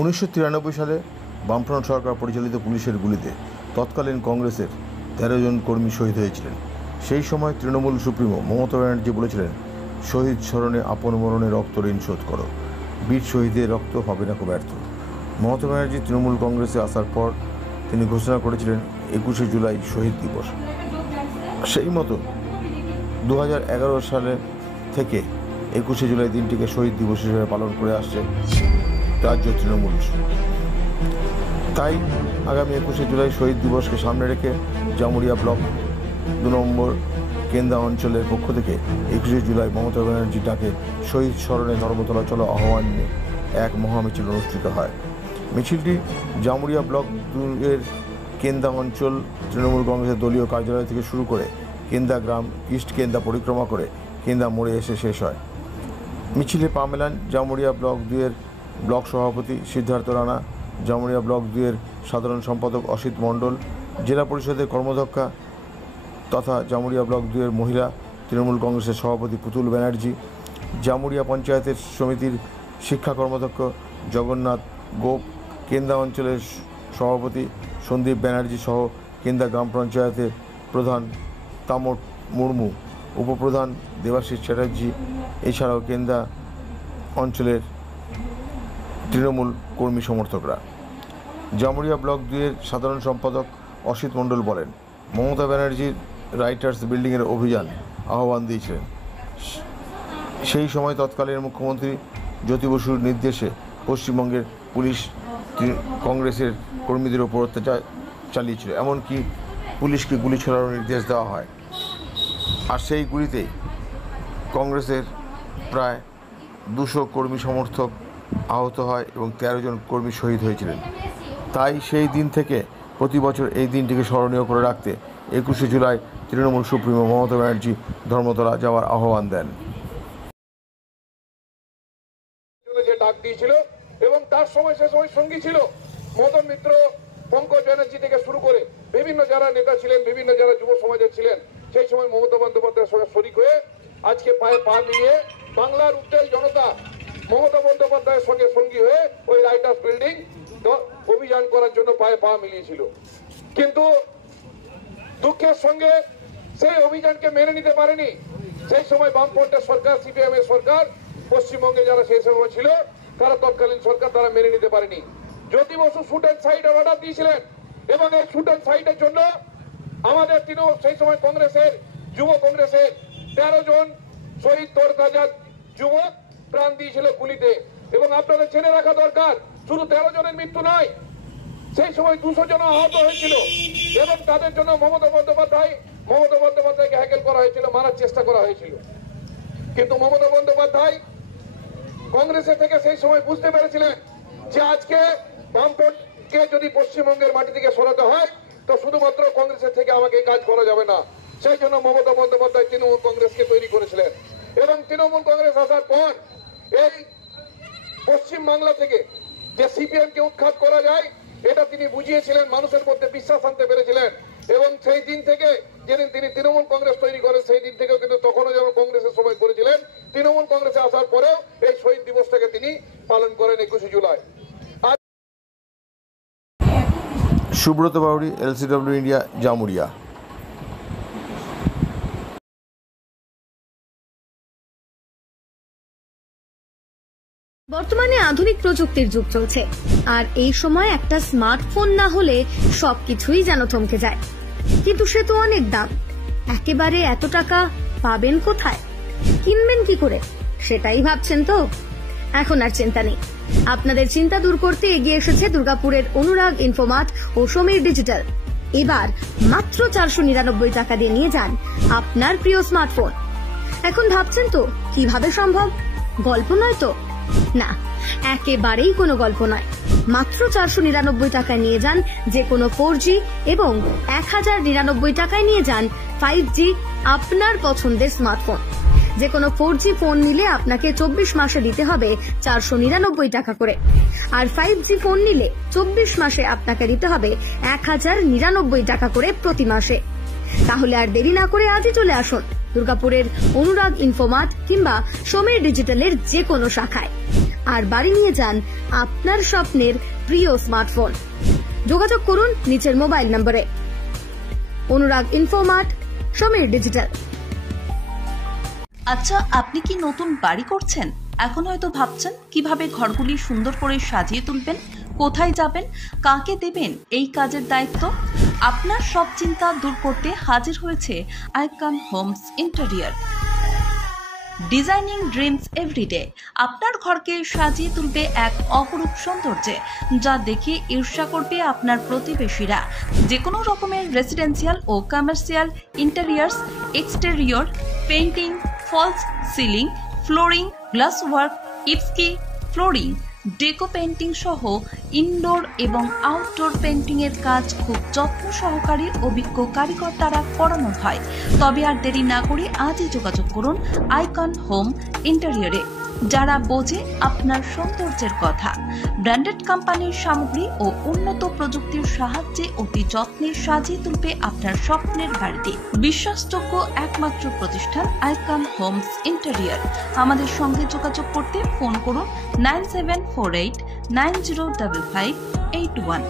1993 সালে বামফ্রন্ট সরকার পরিচালিত পুলিশের গুলিতে তৎকালীন কংগ্রেসের 13 জন কর্মী শহীদ হয়েছিলেন। সেই সময় তৃণমূল সুপ্রিমো মমতা ব্যানার্জি বলেছিলেন, শহীদ স্মরণে আপন মরণে রক্ত ঋণ শোধ করো, বীর শহীদের রক্ত হবে না ব্যর্থ। মমতা ব্যানার্জি তৃণমূল কংগ্রেসে আসার পর তিনি ঘোষণা করেছিলেন 21শে জুলাই শহীদ দিবস। সেই মতো 2011 সালে থেকে 21শে জুলাই দিনটিকে শহীদ দিবস হিসেবে পালন করে আসছে রাজ্য তৃণমূল। তাই আগামী 21শে জুলাই শহীদ দিবসকে সামনে রেখে জামুরিয়া ব্লক 2 নম্বর কেন্দা অঞ্চলের পক্ষ থেকে 21শে জুলাই মমতা ব্যানার্জির ডাকে শহীদ স্মরণে ধর্মতলা চলো আহ্বান নিয়ে এক মহামিছিল অনুষ্ঠিত হয়। মিছিলটি জামুরিয়া ব্লক 2-এর কেন্দা অঞ্চল তৃণমূল কংগ্রেসের দলীয় কার্যালয় থেকে শুরু করে কেন্দা গ্রাম ইস্ট কেন্দা পরিক্রমা করে কেন্দা মোড়ে এসে শেষ হয়। মিছিলে পা মেলান জামুরিয়া ব্লক 2-এর ব্লক সভাপতি সিদ্ধার্থ রানা, জামুরিয়া ব্লক 2-এর সাধারণ সম্পাদক অসিত মণ্ডল, জেলা পরিষদের কর্মধ্যক্ষা তথা জামুরিয়া ব্লক 2-এর মহিলা তৃণমূল কংগ্রেসের সভাপতি পুতুল ব্যানার্জি, জামুরিয়া পঞ্চায়েতের সমিতির শিক্ষা কর্মাধ্যক্ষ জগন্নাথ গোপ, কেন্দা অঞ্চলের সভাপতি সন্দীপ ব্যানার্জি সহ কেন্দা গ্রাম পঞ্চায়েতের প্রধান তামট মুর্মু, উপপ্রধান দেবাশিস চ্যাটার্জি, এছাড়াও কেন্দা অঞ্চলের তৃণমূল কর্মী সমর্থকরা। জামুরিয়া ব্লক 2-এর সাধারণ সম্পাদক অসিত মণ্ডল বলেন, মমতা ব্যানার্জির রাইটার্স বিল্ডিংয়ের অভিযান আহ্বান দিয়েছিলেন। সেই সময় তৎকালীন মুখ্যমন্ত্রী জ্যোতি বসুর নির্দেশে পশ্চিমবঙ্গের পুলিশ কংগ্রেসের কর্মীদের ওপর অত্যাচার চালিয়েছিল, এমনকি পুলিশকে গুলি ছোড়ানোর নির্দেশ দেওয়া হয়। আর সেই গুলিতেই কংগ্রেসের প্রায় 200 কর্মী সমর্থক আহত হয় এবং 13 জন কর্মী শহীদ হয়েছিলেন। তাই সেই দিন থেকে প্রতি বছর এই দিনটিকে স্মরণীয় করে রাখতে 21শে জুলাই তৃণমূল সুপ্রিমো মমতা ব্যানার্জি ধর্মতলা যাওয়ার আহ্বান দেন। ডাক দিয়েছিল এবং তার সময় সে সময় সঙ্গী ছিল মদন মিত্র, পঙ্কজ ব্যানার্জি থেকে শুরু করে বিভিন্ন যারা নেতা ছিলেন, বিভিন্ন যারা যুব সমাজের ছিলেন, সেই সময় মমতা বন্দ্যোপাধ্যায়ের সঙ্গে শরিক হয়ে আজকে পায়ে পা মিলিয়ে বাংলার উজ্জ্বল জনতা মমতা বন্দ্যোপাধ্যায়ের সঙ্গে সঙ্গী হয়ে ওই রাইটার্স বিল্ডিং অভিযান করার জন্য পায়ে পা মিলিয়েছিল। কিন্তু দুঃখের সঙ্গে সেই অভিযানকে মেনে নিতে পারেনি সেই সময় বামফ্রন্টের সরকার, সিপিএম এর সরকার, পশ্চিমবঙ্গে যারা সেই সময় ছিল তারা তৎকালীন সরকার, তারা মেনে নিতে পারেনি। জ্যোতি বসু শুট অ্যান্ড সাইডের অর্ডার দিয়েছিলেন এবং এই শুট অ্যান্ড সাইডের জন্য আমাদের সেই সময় কংগ্রেসের যুব কংগ্রেসের 13 জন শহীদ তরতাজা যুবক প্রাণ দিয়েছিল গুলিতে। এবং আপনাদের জেনে রাখা দরকার, শুধু 13 জনের মৃত্যু নয়, সেই সময় 200 জন আহত হয়েছিল এবং তাদের জন্য মমতা বন্দ্যোপাধ্যায়কে হ্যাকেল করা হয়েছিল, মারার চেষ্টা করা হয়েছিল। কিন্তু মমতা বন্দ্যোপাধ্যায় কংগ্রেসের থেকে সেই সময় বুঝতে পেরেছিলেন যে আজকে বামফ্রন্টকে যদি পশ্চিমবঙ্গের মাটি থেকে সরাতে হয় তো শুধুমাত্র কংগ্রেসের থেকে আমাকে কাজ করা যাবে না। সেই জন্য মমতা বন্দ্যোপাধ্যায় তৃণমূল কংগ্রেসকে তৈরি করেছিলেন এবং তৃণমূল কংগ্রেস আসার পর এই পশ্চিম বাংলা থেকে যে সিপিএম কে উৎখাত করা যায় এটা তিনি বুঝিয়েছিলেন, মানুষের মধ্যে বিশ্বাস আনতে পেরেছিলেন। এবং সেই দিন থেকে যেদিন তিনি তৃণমূল কংগ্রেস তৈরি করেন সেই দিন থেকেও কিন্তু তখনও যেমন কংগ্রেসের সময় করেছিলেন, তৃণমূল কংগ্রেসে আসার পরেও এই শহীদ দিবসটাকে তিনি পালন করেন 21শে July. Subrata Bauri, LCW India, Jamuria. বর্তমানে আধুনিক প্রযুক্তির যুগ চলছে, আর এই সময় একটা স্মার্টফোন না হলে সবকিছুই যেন থমকে যায়। কিন্তু সে তো অনেক দাম, একেবারে এত টাকা পাবেন কোথায়, কিনবেন কি করে, সেটাই ভাবছেন তো? এখন আর চিন্তা নেই, আপনাদের চিন্তা দূর করতে এগিয়ে এসেছে দুর্গাপুরের অনুরাগ ইনফোমার্ট ও সমীর ডিজিটাল। এবার মাত্র 499 টাকা দিয়ে নিয়ে যান আপনার প্রিয় স্মার্টফোন। এখন ভাবছেন তো কিভাবে সম্ভব, গল্প নয় তো? না, একেবারেই কোনো গল্প নয়। মাত্র 499 টাকায় নিয়ে যান যে কোনো 4G এবং 1099 টাকায় নিয়ে যান 5G আপনার পছন্দের স্মার্টফোন। যে কোনো 4G ফোন নিলে আপনাকে 24 মাসে দিতে হবে 499 টাকা করে, আর 5G ফোন নিলে 24 মাসে আপনাকে দিতে হবে 1099 টাকা করে প্রতি মাসে। তাহলে আর দেরি না করে আজই চলে আসুন দুর্গাপুরের অনুরাগ ইনফোমার্ট কিংবা সমীর ডিজিটালের যে কোনো শাখায়। আর বাড়ি নিয়ে যান আপনার স্বপ্নের প্রিয় স্মার্টফোন। যোগাযোগ করুন নিচের মোবাইল নম্বরে। অনুরাগ ইনফোমার্ট, সমীর ডিজিটাল। আচ্ছা, আপনি কি নতুন বাড়ি করছেন? এখন হয়তো ভাবছেন কিভাবে ঘরগুলি সুন্দর করে সাজিয়ে তুলবেন, কোথায় যাবেন, কাকে দেবেন এই কাজের দায়িত্ব। আপনার সব চিন্তা দূর করতে হাজির হয়েছে Icon Homes interior. Designing dreams everyday. আপনার ঘরকে সাজিয়ে তুলবে এক অপরূপ সৌন্দর্যে, যা দেখে ঈর্ষা করবে আপনার প্রতিবেশীরা। যে কোনো রকমের রেসিডেন্সিয়াল ও commercial interiors, exterior, painting, false ceiling, flooring, glass work, ইপস্কি ফ্লোরিং, ডেকো পেইন্টিং সহ ইনডোর এবং আউটডোর পেইন্টিং এর কাজ খুব যত্ন সহকারে অভিজ্ঞ কারিগর দ্বারা করানো হয়। তবে আর দেরি না করে আজই যোগাযোগ করুন আইকন হোম ইন্টেরিয়রে, যারা বোঝে আপনার সৌন্দর্যের কথা। ব্র্যান্ডেড কোম্পানির সামগ্রী ও উন্নত প্রযুক্তির সাহায্যে অতি যত্নে সাজিয়ে তুলবে আপনার স্বপ্নের বাড়িতে। বিশ্বাসযোগ্য একমাত্র প্রতিষ্ঠান আইকন হোমস ইন্টেরিয়র। আমাদের সঙ্গে যোগাযোগ করতে ফোন করুন 9748905581।